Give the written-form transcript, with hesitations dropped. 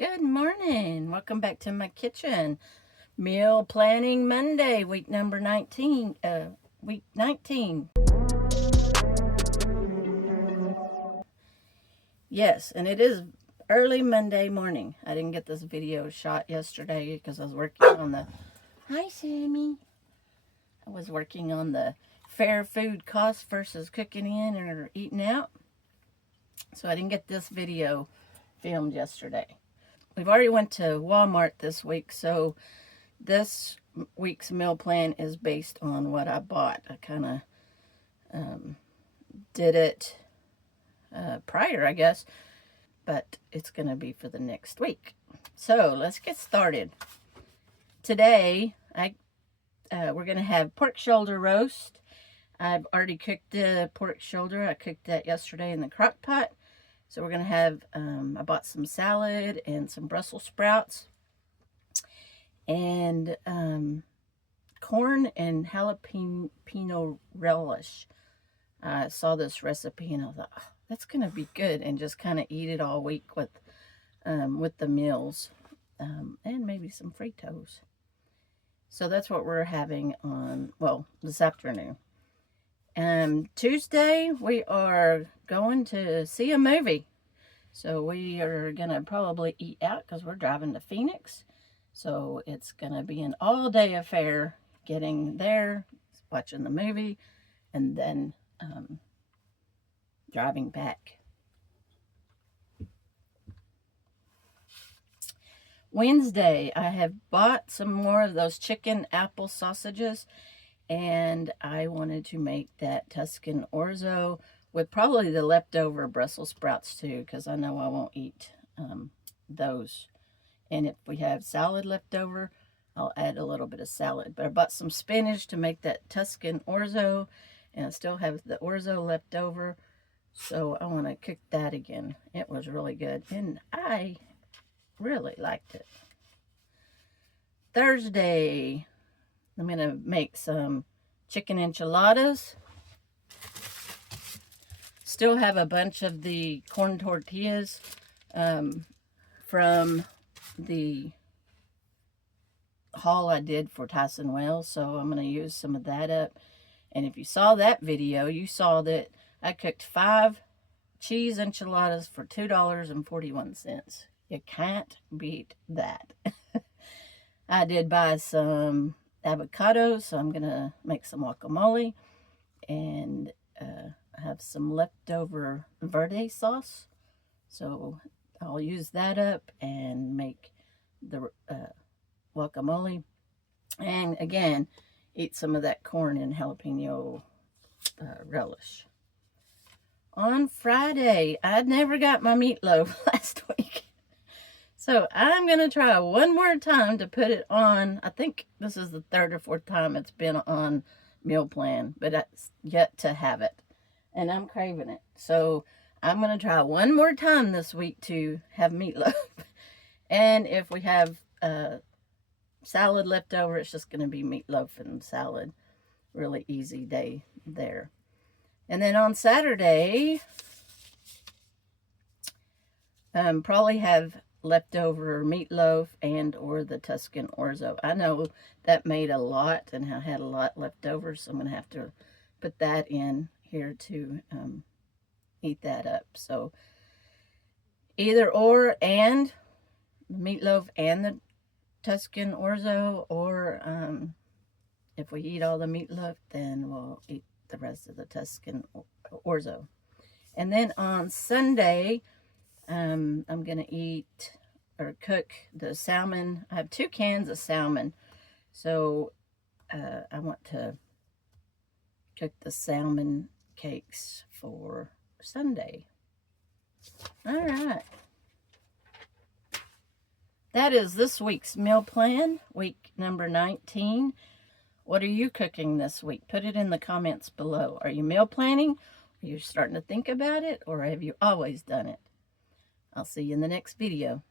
Good morning. Welcome back to my kitchen. Meal Planning Monday, week 19. Yes, and it is early Monday morning. I didn't get this video shot yesterday because I was working on the... Hi, Sammy. I was working on the fair food cost versus cooking in or eating out. So I didn't get this video filmed yesterday. We've already went to Walmart this week, so this week's meal plan is based on what I bought. I kind of did it prior, I guess, but it's going to be for the next week. So let's get started. Today, we're going to have pork shoulder roast. I've already cooked the pork shoulder. I cooked that yesterday in the crock pot. So we're going to have, I bought some salad and some Brussels sprouts and corn and jalapeno relish. I saw this recipe and I thought, oh, that's going to be good, and just kind of eat it all week with the meals and maybe some Fritos. So that's what we're having on, well, this afternoon. Tuesday, we are going to see a movie. So we are going to probably eat out because we're driving to Phoenix. So it's going to be an all-day affair getting there, watching the movie, and then driving back. Wednesday, I have bought some more of those chicken apple sausages, and I wanted to make that Tuscan orzo with probably the leftover Brussels sprouts too, because I know I won't eat those. And if we have salad left over, I'll add a little bit of salad. But I bought some spinach to make that Tuscan orzo, and I still have the orzo left over, so I want to cook that again. It was really good, and I really liked it. Thursday, I'm going to make some chicken enchiladas. Still have a bunch of the corn tortillas from the haul I did for Tyson Wells, so I'm going to use some of that up. And if you saw that video, you saw that I cooked 5 cheese enchiladas for $2.41. You can't beat that. I did buy some avocados, so I'm going to make some guacamole, and I have some leftover verde sauce, so I'll use that up and make the guacamole, and again, eat some of that corn and jalapeno relish. On Friday, I never got my meatloaf last week. So I'm going to try one more time to put it on. I think this is the 3rd or 4th time it's been on meal plan, but that's yet to have it. And I'm craving it. So I'm going to try one more time this week to have meatloaf. And if we have salad left over, it's just going to be meatloaf and salad. Really easy day there. And then on Saturday, probably have leftover meatloaf and or the Tuscan orzo. I know that made a lot, and I had a lot left over, so I'm going to have to put that in here to eat that up. So either or, and the meatloaf and the Tuscan orzo, or if we eat all the meatloaf, then we'll eat the rest of the Tuscan orzo. And then on Sunday, I'm going to eat or cook the salmon. I have 2 cans of salmon, so I want to cook the salmon cakes for Sunday. All right. That is this week's meal plan, week number 19. What are you cooking this week? Put it in the comments below. Are you meal planning? Are you starting to think about it? Or have you always done it? I'll see you in the next video.